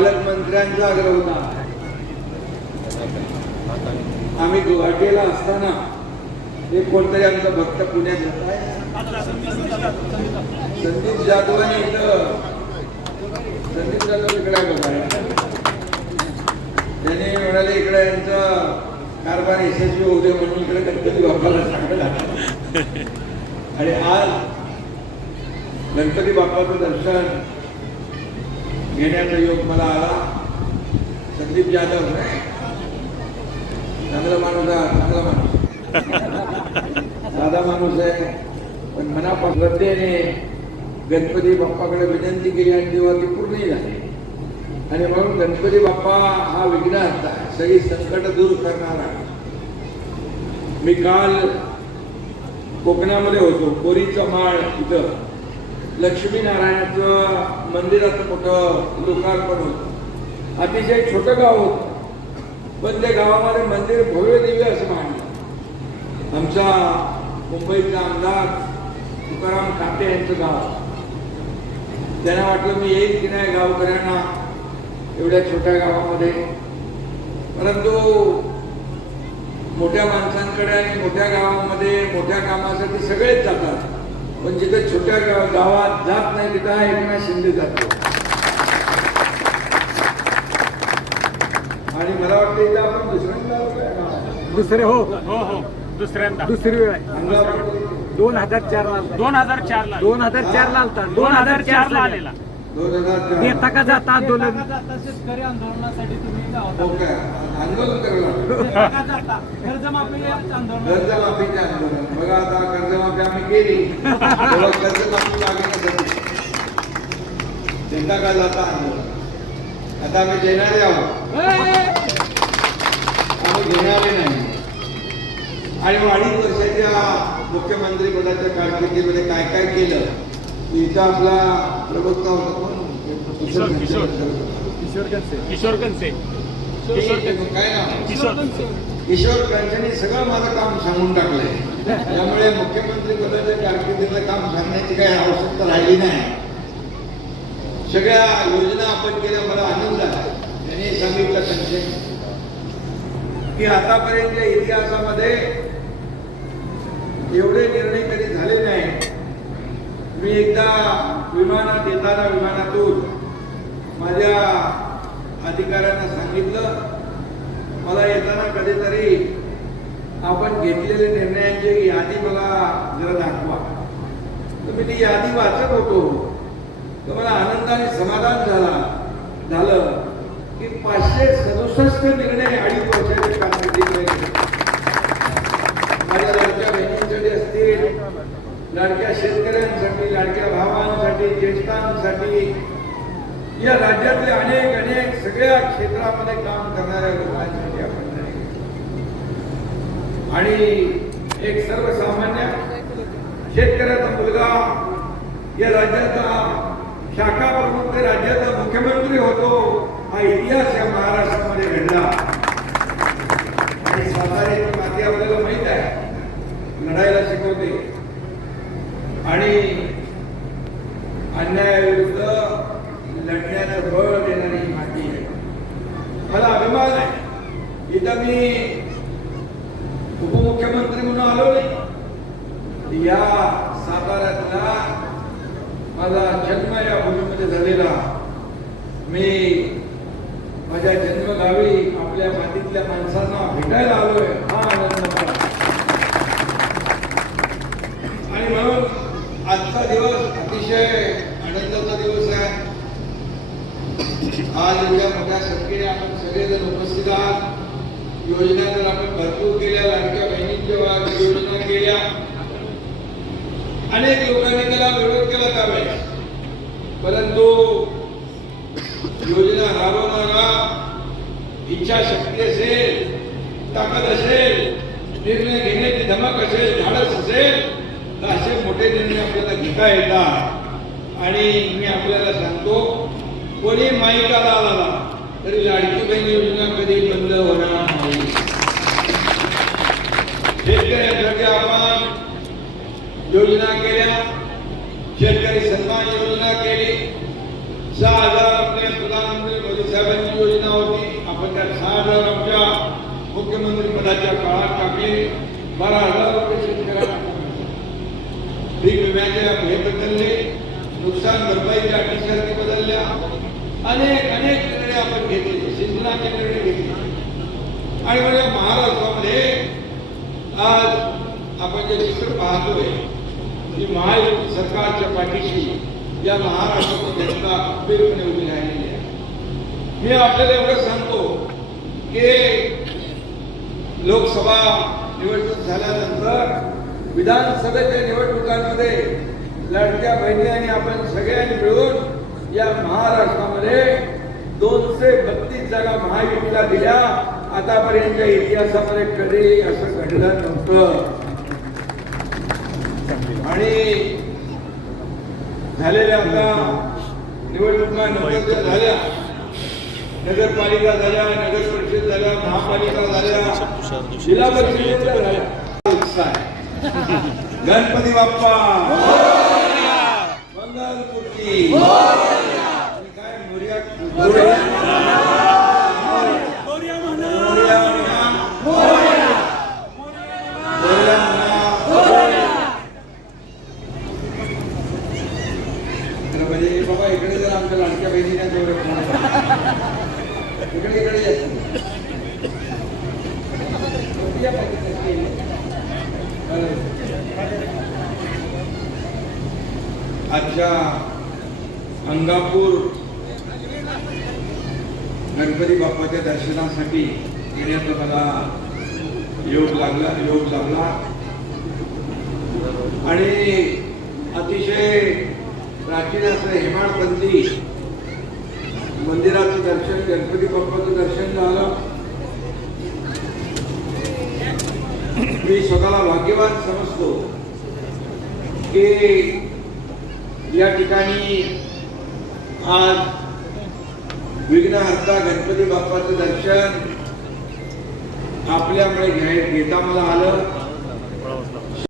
पालकमंत्र्यांचा आग्रह होता. आम्ही गुवाहाटीला असताना एक कोणतरी आमचा भक्त पुण्यात जात आहे, संदीप जाधव आणि इथं संदीप जाधव इकडे बघा, त्याने म्हणाले इकडे यांचा कारभार यशस्वी होऊ दे म्हणून इकडे गणपती बाप्पाला सांगला. आणि आज गणपती बाप्पाचं दर्शन घेण्याचा योग मला आला. संदीप जाधव नाही, चांगला माणूस आहे, चांगला माणूस, साधा माणूस आहे, पण मनापासून श्रद्धेने गणपती बाप्पाकडे विनंती केली आणि तेव्हा ती पूर्ण झाली. आणि म्हणून गणपती बाप्पा हा विघ्नहर्ता आहे, सगळी संकट दूर करणारा. मी काल कोकणामध्ये होतो, कोरीचा माळ, इथं लक्ष्मीनारायणाचं मंदिराचं मोठं लोकार्पण होतं. अतिशय छोटं गाव होतं, पण त्या गावामध्ये मंदिर भव्य दिव्य असं मांडलं. आमचा मुंबईचा आमदार तुकाराम काटे यांचं गाव, त्यांना वाटलं मी येईल की नाही गावकऱ्यांना एवढ्या छोट्या गावामध्ये. परंतु मोठ्या माणसांकडे आणि मोठ्या गावामध्ये मोठ्या कामासाठी सगळेच जातात, पण जिथे छोट्या गावात जात नाही तिथं हा एकनाथ शिंदे जातो. आणि मला वाटतं इथं आपण दुसरे हो दुसऱ्यांदा दुसरी वेळ आहे. 2004 ला 2004 ला 2004 ला आलता. 2004 ला आलेला. 2004 येता का जाता आंदोलन शेतकरी आंदोलनासाठी तुम्ही गावात हो काय आंदोलन करायला कर्जमाफी आंदोलन कर्जमाफीचे आंदोलन. बघा आता कर्जमाफी आम्ही केली तेव्हा कर्जमाफी लागेल, चिंता का जाता आंदोलन. आता आम्ही देणारे आहोत, आम्ही घेणारे नाही. आणि 2.5 वर्षाच्या मुख्यमंत्री पदाच्या कारकिर्दीमध्ये काय काय केलं. इथं आपला प्रवक्ता होता किशोर कनसे काय नाव किशोर कनसेंनी सगळं माझं काम सांगून टाकलंय. त्यामुळे मुख्यमंत्री पदाच्या कारकिर्दीतलं काम सांगण्याची काही आवश्यकता राहिली नाही. सगळ्या योजना आपण केल्या, मला आनंद आहे. त्यांनी सांगितलं कनसे की आतापर्यंतच्या इतिहासामध्ये एवढे निर्णय कधी झाले नाही. मी एकदा विमानात येताना विमानातून माझ्या अधिकाऱ्यांना सांगितलं, मला येताना कधीतरी आपण घेतलेले निर्णयांची यादी मला जरा दाखवा. तर मी ती यादी वाचत होतो, तर मला आनंद आणि समाधान झालं की 567 निर्णय 2.5 वर्षाच्या कालावधीमध्ये माझ्या लाडक्या बहिणींसाठी असतील, लाडक्या शेतकऱ्यांसाठी, लाडक्या भावांसाठी, ज्येष्ठांसाठी, या राज्यातले अनेक सगळ्या क्षेत्रामध्ये काम करणाऱ्या लोकांसाठी आपण. आणि एक सर्वसामान्य शेतकऱ्याचा मुलगा या राज्याचा शाखा प्रमुख ते राज्याचा मुख्यमंत्री होतो, हा इतिहास या महाराष्ट्रामध्ये घडला. आणि साताऱ्याची माती आपल्याला माहित आहे, लढायला शिकवते आणि अन्यायाविरुद्ध लढण्याचं बळ देणारी माती आहे. मला अभिमान आहे. इथं मी उपमुख्यमंत्री म्हणून आलो नाही. या साताऱ्यातला माझा जन्म या भूमीमध्ये झालेला, मी माझ्या जन्मगावी आपल्या मातीतल्या माणसांना भेटायला आलोय, हा आनंद मला. आणि म्हणून आजचा दिवस अतिशय आनंदाचा दिवस आहे. आज एवढ्या मोठ्या संख्येने आपण सगळेजण उपस्थित आहात. योजना तर आपण भरपूर केल्या, लाडक्या बहिणींच्या योजना केल्या, अनेक लोकांनी त्याला विरोध केला त्यावेळेस. परंतु योजना राबवणारा इच्छाशक्ती असेल, ताकद असेल, निर्णय घेण्याची धमक असेल, धाडस असेल, तर असे मोठे निर्णय आपल्याला घेता येतात. आणि मी आपल्याला सांगतो, कोणी माईकाला आला तरी लाडकी बहीण योजना कधी बंद होणार नाही. शेतकऱ्यांसाठी आपण योजना केल्या, शेतकरी सन्मान योजना केली, 6,000 आपल्या प्रधानमंत्री मोदी हजार आमच्या मुख्यमंत्री पदाच्या काळात टाकले, 12,000 रुपये शेतकऱ्यांना. पीक विम्याचे हे बदलले, नुकसान भरपाईच्या अटी शर्ती बदलल्या, अनेक निर्णय आपण घेतले, सिंचनाचे निर्णय घेतले. आणि म्हणजे महाराष्ट्रामध्ये आज आपण जे चित्र पाहतोय की महायुती सरकारच्या पाठीशी या महाराष्ट्राची जनता खंबीरपणे उभी राहिलेली आहे. मी आपल्याला एवढं सांगतो की लोकसभा निवडणूक झाल्यानंतर विधानसभेच्या निवडणुकांमध्ये लाडक्या बहिणी आणि आपण सगळ्यांनी मिळून या महाराष्ट्रामध्ये 232 जागा महायुतीला दिल्या. आतापर्यंतच्या इतिहासामध्ये कधी असं घडलं नव्हतं. आणि झालेल्या आता निवडणुका नंतर झाल्या, नगरपालिका झाल्या, नगर परिषद झाल्या, महापालिका झाल्या, जिल्हा परिषदेच्या झाल्या. गणपती बाप्पा मंगलमूर्ती काय म्हणजे बाबा इकडे जर आमच्या लाडक्या बहिणीने इकडे आजच्या अंगापूर गणपती बाप्पाच्या दर्शनासाठी येण्याचा मला योग लागला आणि अतिशय प्राचीन असं हेमाडपंथी मंदिराचं दर्शन, गणपती बाप्पाचं दर्शन झालं. मी स्वतःला भाग्यवान समजतो की या ठिकाणी आज विघ्नहर्ता गणपती बाप्पाचं दर्शन आपल्यामुळे घेता मला आलं.